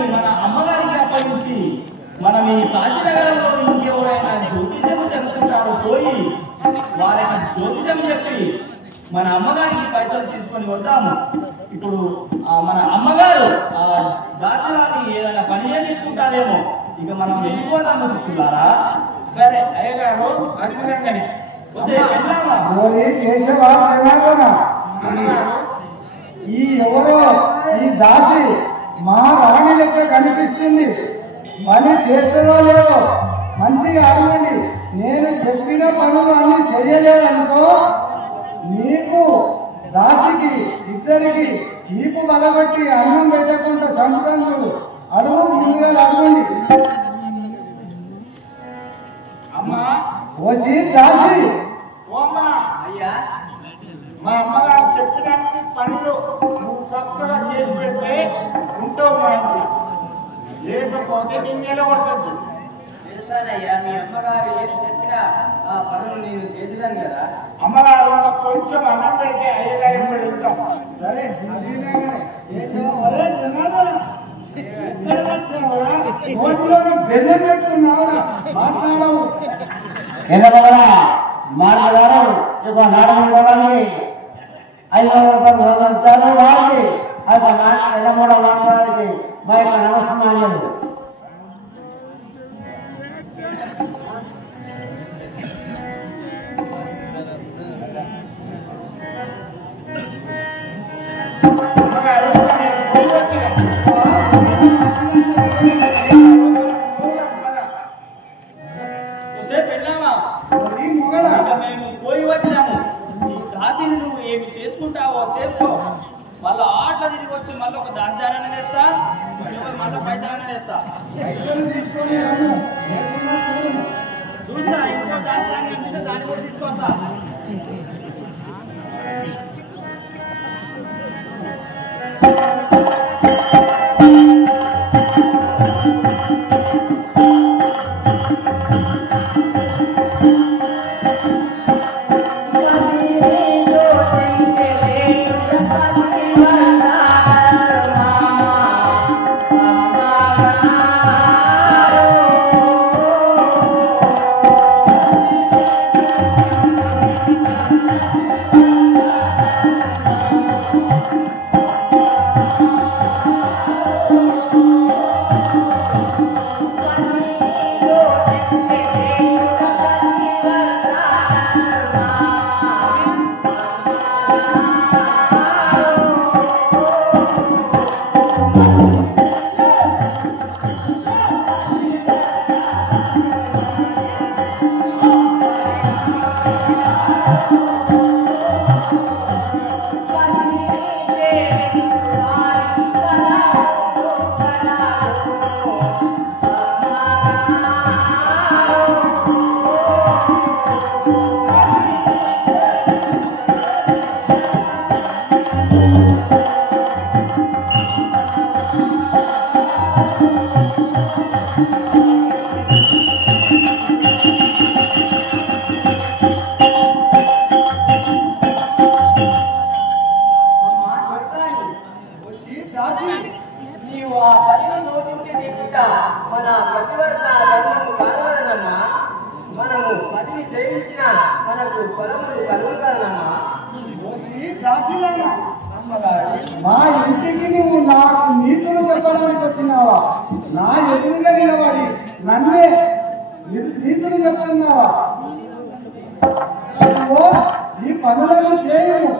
రాజ్యాన్ని మన అమ్మగారికి అప్పగించి మనం ఈ కాశీనగరంలో ఇంకెవరైనా జ్యోతిషం చెప్తుంటారో పోయి వారికి జ్యోతిషం చెప్పి మన అమ్మగారికి పైసలు తీసుకొని వద్దాము. ఇప్పుడు మన అమ్మగారు ఆ దాచరాన్ని ఏదైనా పని చేయించుకుంటారేమో, ఇక మనం వెళ్ళిపోదాము చూస్తున్నారా? సరే అయ్యగారు అడిగిరంగని ఈ ఎవరో ఈ దాసి మా రాణి లెక్క కనిపిస్తుంది. పని చేస్తుందో లేదో మంచిగా అడగండి. నేను చెప్పిన పనులు అన్ని చేయలేదనుకో, నీకు దాసికి ఇద్దరికి ఈపు బలబట్టి అన్నం పెట్టకుండా సంక్రాంతులు అడుగు ముందుగా అడగండి. అమ్మా వచ్చి దాసి ఓమ్మా అయ్యా, మా అమ్మగారు చెప్పినట్టు పనులు నువ్వు చక్కగా చేసి పెడితే ఉంటావు మా ఇంట్లో, లేకపోతే నేను నిలబడుతుంది. చేస్తానయ్యా, మీ అమ్మగారు ఏది చెప్పినా ఆ పనులు నేను చేసినాను కదా. అమ్మగారు కొంచెం అన్నం పెడితే అయ్యగారు పెడతాం. సరే బెల్లం పెట్టుకున్నావురా మాట్లాడవు. ఎందుకన్నా మాట్లాడారు ఇక నాటకం 500 రూపాయలు ఇచ్చారు వాళ్ళకి. అది ఎన్నమూడ మాట్లాడానికి మా యొక్క నమస్కారాలు. మేము పోయి వచ్చినాము. ఈ దాసిని నువ్వు ఏమి చేసుకుంటావో చేసుకో. మళ్ళీ ఆటలు తిరిగి వచ్చి మళ్ళీ ఒక దాసిదారాన్ని తెస్తా, మళ్ళీ పైసలనే తెస్తా. చూసినా ఇంకో దాసిదాన్ని అనిపిస్తే దాన్ని కూడా తీసుకొస్తా. నీవు ఆ పనిని నోటించి నీకుట మన ప్రతివర్త ధర్మము కావాలన్నమ్మా. మనము పనిని చేయించిన మనకు ఫలములు కలుగుతానమ్మా. మా ఇంటికి నువ్వు నాకు నీతులు చెప్పడానికి వచ్చినావా? నా ఎదురుగా నిలబడి నన్నే నీతులు చెప్తున్నావా? ఈ పనులను చేయము.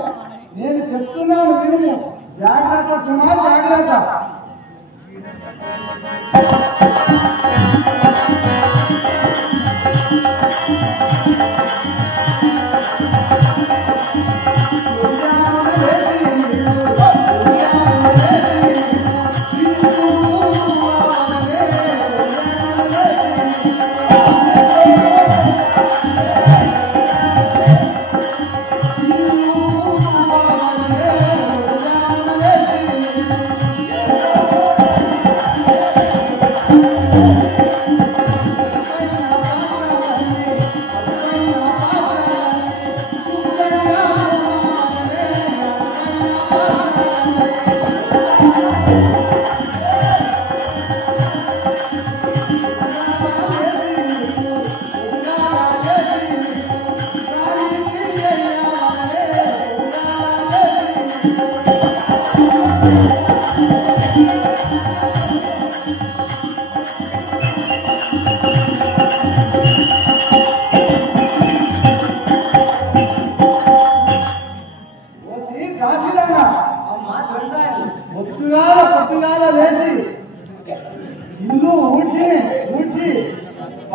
నేను చెప్తున్నాను విను. జాగ్రత్త సుమా, జాగ్రత్త.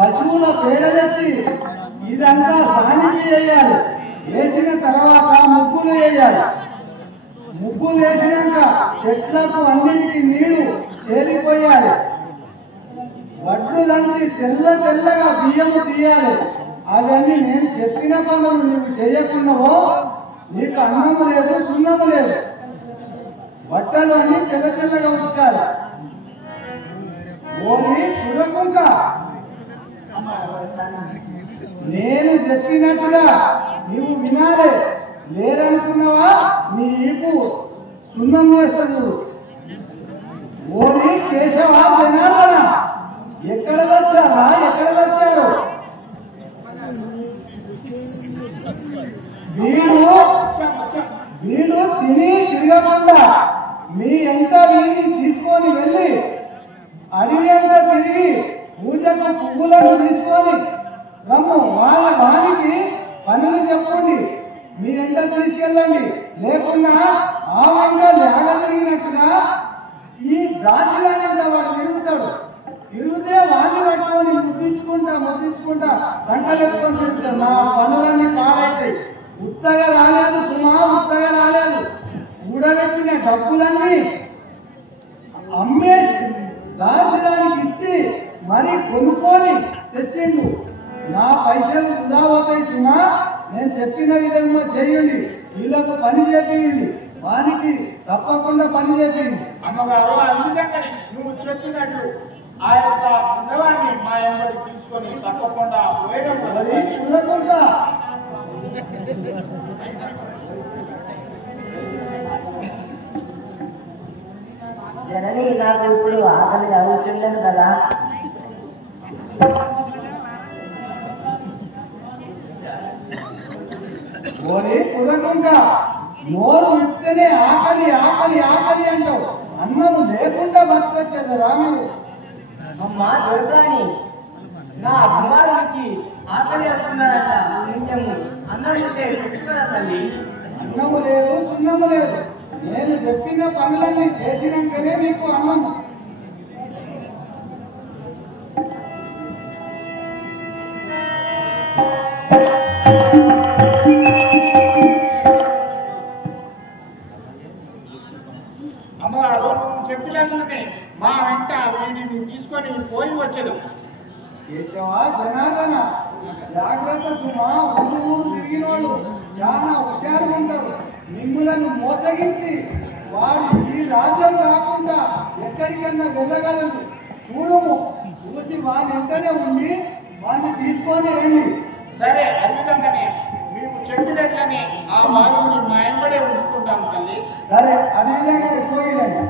పశువుల పేడ తెచ్చి ఇదంతా సానికి వేయాలి. వేసిన తర్వాత ముగ్గులు వేయాలి. ముగ్గులు వేసినాక చెట్లకు అన్నిటికీ నీళ్లు చేరిపోయాలి. వడ్లు దంచి తెల్లగా బియ్యము తీయాలి. అవన్నీ నేను చెప్పిన పనులు నువ్వు చేయకున్నావో నీకు అన్నము లేదు, సున్నము లేదు. బట్టలు అన్ని తెల్లగా ఉతకాలి. ఓరి పురకుంక, నేను చెప్పినట్టుగా నువ్వు వినాలి. లేరనుకున్నావా నీ ఈపు సున్నం చేస్తాడు. ఓరి కేశవా జనార్దన, ఎక్కడ వచ్చారా? ఎక్కడ వచ్చారు? వీడు తిని తిరగకుండా మీ ఎంత వీడిని తీసుకొని వెళ్ళి అడిగి ఎంత తిరిగి పూజకు పువ్వులను తీసుకొని రమ్ము. వానికి పనులు చెప్పండి. మీరెంత తీసుకెళ్ళండి. లేకున్నా ఆ వెంట లేక తిరిగినట్టుగా ఈ దాచిదానంట వాడు తిరుగుతాడు. తిరిగితే వాడిని పట్టుకొని ముద్దించుకుంటా సంకలెత్తుకొని తిరుగుతాడు. నా పనులన్నీ పాడైతాయి. ఉత్తగా రాలేదు సుమా, ఉత్తగా రాలేదు. కూడబెట్టిన డబ్బులన్నీ అమ్మేసి దాచడానికి ఇచ్చి మరి కొనుక్కొని తెచ్చిండు. నా పైసలు వృధా అవుతాయి సుమా. నేను చెప్పిన విధంగా చేయండి. వీళ్ళకు పని చేయండి. వానికి తప్పకుండా పని చేయండి. అమ్మగారు, అందుకని నువ్వు చెప్పినట్టు ఆ యొక్క పిల్లవాడిని మా ఎంబడి తీసుకొని తప్పకుండా చూడకుండా జనని నాకు ఇప్పుడు ఆకలి అవుతుండదు కదా. ఓరి కుదకుండా నోరు విప్తేనే ఆకలి ఆకలి ఆకలి అంటావు. అన్నము లేకుండా బతకొచ్చేది రాము. అమ్మా దొరకాని, నా అమ్మగారికి ఆకలి వస్తున్నారట. నిత్యము అన్నం పెట్టుకున్నా తల్లి. అన్నము లేదు, సున్నము లేదు. నేను చెప్పిన పనులన్నీ చేసినాకనే నీకు అన్నము. అమ్మగారు, నువ్వు చెప్పినట్లనే మా వెంట వీడిని తీసుకొని పోయి వచ్చేది. కేశవా జనార్దన, జాగ్రత్త సుమా. ఊరు తిరిగిన వాళ్ళు చాలా హుషారుగా ఉంటారు. మిమ్ములను మోసగించి వాడు ఈ రాజ్యం కాకుండా ఎక్కడికన్నా వెళ్ళగలదు. చూడము చూసి వాని వెంటనే ఉండి వాడిని తీసుకొని రండి. సరే, అదేవిధంగానే మేము చెప్పినట్లనే ఆ వారిని మా ఎంబడే ఉంచుకుంటాము తల్లి. సరే, అదే విధంగా పోయి రండి.